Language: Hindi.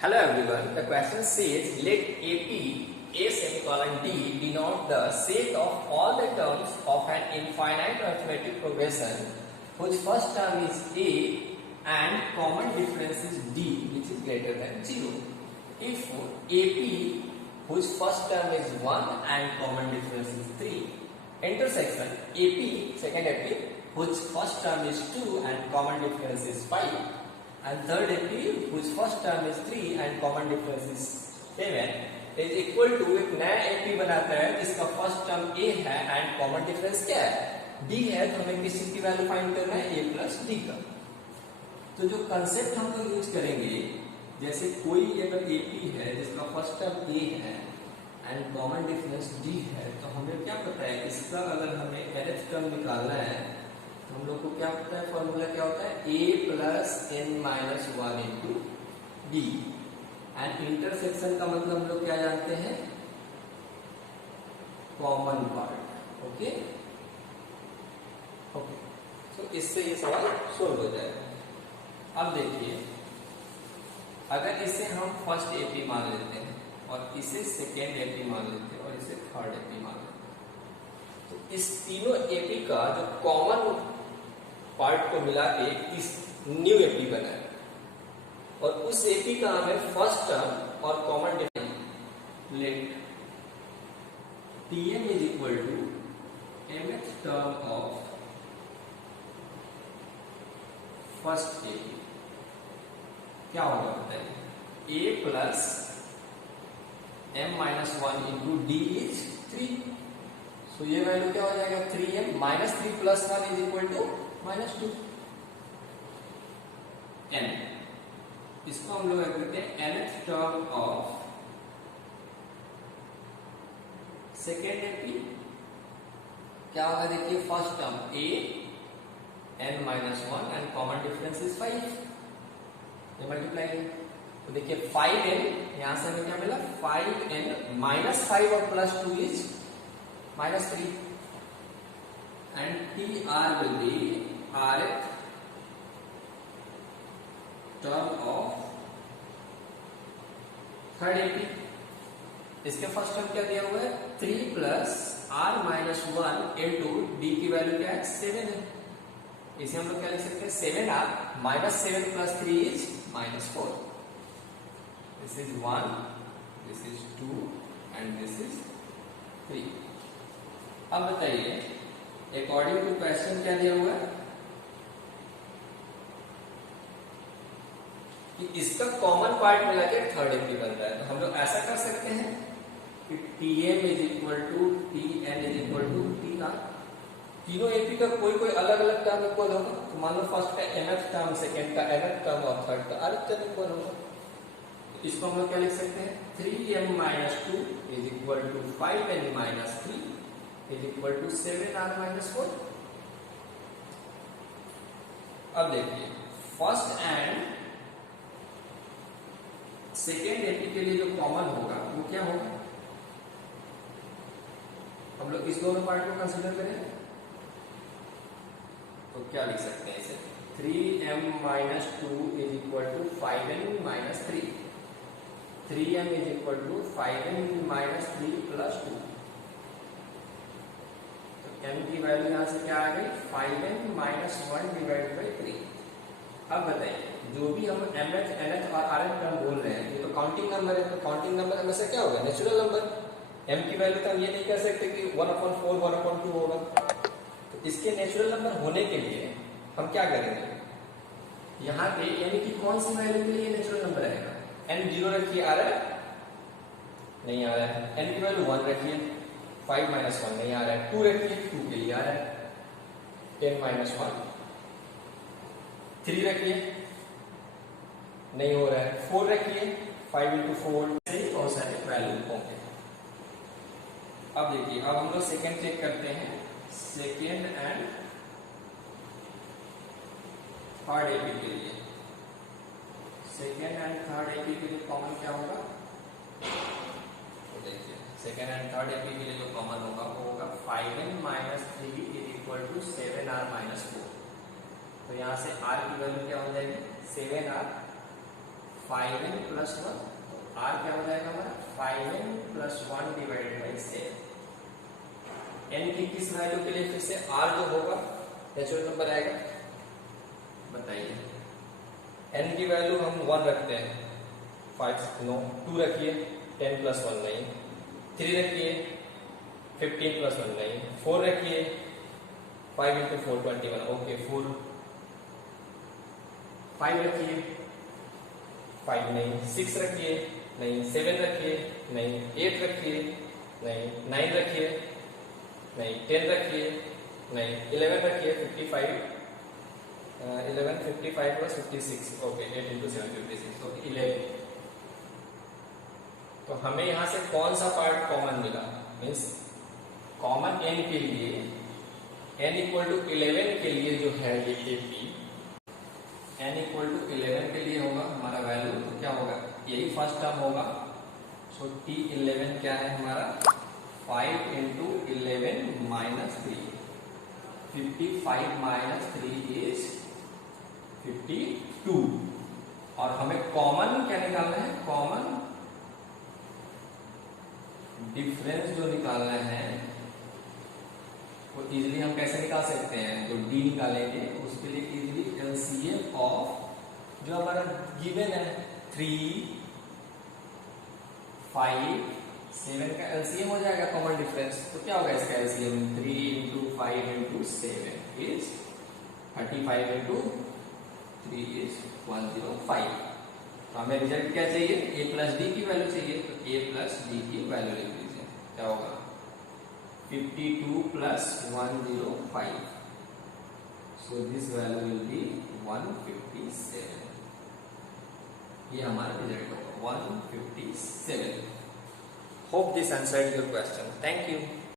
Hello everyone. The question says let AP A semicolon D denote the set of all the terms of an infinite arithmetic progression whose first term is A and common difference is D which is greater than 0. If AP whose first term is 1 and common difference is 3, intersection AP second AP whose first term is 2 and common difference is 5, and third AP whose first term is 3 and common difference is 7 is equal to एक नया AP बनाता है जिसका फर्स्ट टर्म A है एंड कॉमन डिफरेंस क्या है D है, तो हमें किस चीज की वैल्यू फाइंड करना है A प्लस D का। तो जो कंसेप्ट हम लोग यूज करेंगे, जैसे कोई अगर AP है जिसका फर्स्ट टर्म A है एंड कॉमन डिफरेंस D है, तो हमें क्या पता है इसका अगर हमें nth टर्म निकालना है तो हम लोग को क्या पता है, फॉर्मूला क्या होता है A plus n minus 1 into D. And intersection का मतलब हम लोग क्या जानते हैं, कॉमन पार्ट। ओके ओके, तो इससे ये सवाल सोल्व हो जाएगा। अब देखिए, अगर इसे हम फर्स्ट एपी मान लेते हैं और इसे सेकेंड एपी मान लेते हैं और इसे थर्ड एपी मान लेते हैं, तो इस तीनों एपी का जो कॉमन पार्ट को मिला के इस न्यू एपी बना है, और उस एपी का हमें फर्स्ट टर्म और common difference let Tm is equal to mth term of first AP. क्या होगा बताइए, A plus m minus 1 into D is 3। So ये वैल्यू क्या हो जाएगा, 3m minus 3 plus 1 is equal to minus 2 n। इसको हम लोग कहते हैं nth term of second AP. क्या होगा देखिए, first term A n minus 1 and common difference is 5, ये मल्टीप्लाई है। तो देखिए 5n, यहां से हमें क्या मिला 5n माइनस 5 और plus 2 is minus 3 and TR will be rth term of third AP. इसके फर्स्ट टर्म क्या दिया हुआ है, 3 plus r minus 1 into D की वैल्यू क्या है 7 है। इसे हम लोग क्या लिख सकते हैं, 7r minus 7 plus 3 is minus 4। This is 1, this is 2 and this is 3। अब बताइए, अकॉर्डिंग टू क्वेश्चन क्या दिया हुआ है कि इसका कॉमन पार्ट मिला के थर्ड एपी बन रहा है। तो हम लोग ऐसा कर सकते हैं कि Tm is equal to Tn is equal to Tr। तीनों एपी का कोई कोई अलग अलग टर्म इक्वल होगा। तो मान लो फर्स्ट का nth टर्म, सेकेंड का nth टर्म और थर्ड का rth टर्म इक्वल होगा। इसको हम लोग क्या लिख सकते हैं, 3m minus 2 is equal to 5n minus 3 is equal to 7r minus 4। अब देखिए, फर्स्ट एंड सेकेंड एपी के लिए जो कॉमन होगा वो क्या होगा, हम लोग इस दोनों पार्ट को कंसीडर करें तो क्या लिख सकते हैं इसे, 3m minus 2 is equal to 5n minus 3, 3m is equal to 5n minus 3 plus 2। तो m की वैल्यू यहां से क्या आ गई, 5n माइनस 1 डिवाइडेड बाई 3। अब बताइए, जो भी हम mth nth और rth टर्म बोल रहे हैं, ये तो काउंटिंग नंबर है, तो काउंटिंग नंबर हमेशा क्या होगा, नेचुरल नंबर। m की वैल्यू तो हम ये नहीं कह सकते कि 1/4 1/2 होगा। तो इसके नेचुरल नंबर होने के लिए हम क्या करेंगे, यहाँ पे m की कौन सी वैल्यू के लिए नेचुरल नंबर आएगा, n 0 रखिए, आ रहा है नहीं आ रहा है, n की वैल्यू 1 रखिए, 5 माइनस 1 नहीं आ रहा है, 2 रखिए, 2 के लिए आ रहा है, 10 माइनस 1, 3 रखिए नहीं हो रहा है, 4 रखिए, 5 इंटू 4 से बहुत सारे वैल्यू होंगे। अब देखिए, अब हम लोग सेकेंड चेक करते हैं, सेकेंड एंड थर्ड एपी के लिए। सेकेंड एंड थर्ड एपी के लिए कॉमन क्या होगा, तो देखिए सेकेंड एंड थर्ड एपी के लिए जो कॉमन होगा वो होगा 5n minus 3 is equal to 7r minus 4। तो यहाँ से r की वैल्यू क्या हो जाएगी, 7r 5n प्लस 1, r क्या हो जाएगा हमारा 5n plus 1 divided by 7। n की किस वैल्यू के लिए फिर से r जो होगा नेचुरल नंबर आएगा, बताइए। n की वैल्यू हम 1 रखते हैं, 5 नो 2 रखिए, 10 प्लस 1 नहीं, 3 रखिए, 15 प्लस 1 नहीं, 4 रखिए, 5 इंटू 4 21, ओके 4, 5 रखिए, 5 नहीं, 6 रखिए नहीं, 7 रखिए नहीं, 8 रखिए नहीं, 9 रखिए नहीं, 10 रखिए नहीं, 11 रखिए, 55, 11 55 प्लस 56, ओके 8 इंटू 7 56, ओके 11। तो हमें यहां से कौन सा पार्ट कॉमन मिला, मीन्स कॉमन n के लिए, n इक्वल टू 11 के लिए जो है ये AP, n इक्वल टू 11 के लिए होगा हमारा वैल्यू, तो क्या होगा, यही फर्स्ट टर्म होगा। सो T11 क्या है हमारा 5 इंटू 11 माइनस 3, 55 माइनस 3 इज 52। और हमें कॉमन क्या निकालना है, कॉमन डिफरेंस जो निकालना है वो इजीली हम कैसे निकाल सकते हैं, तो d निकालेंगे, उसके लिए इजीली LCM ऑफ जो हमारा गिवन है 3, 5, 7 का LCM हो जाएगा कॉमन डिफरेंस। तो क्या होगा इसका LCM, 3 into 5 into 7 is 35 into 3 is 105। तो हमें रिजल्ट क्या चाहिए, a प्लस डी की वैल्यू चाहिए, तो a प्लस डी की वैल्यू लिख दीजिए, क्या होगा 52 plus 105, so this value will be 157। ये हमारा रिजल्ट होगा 157। Hope this answered your question, thank you.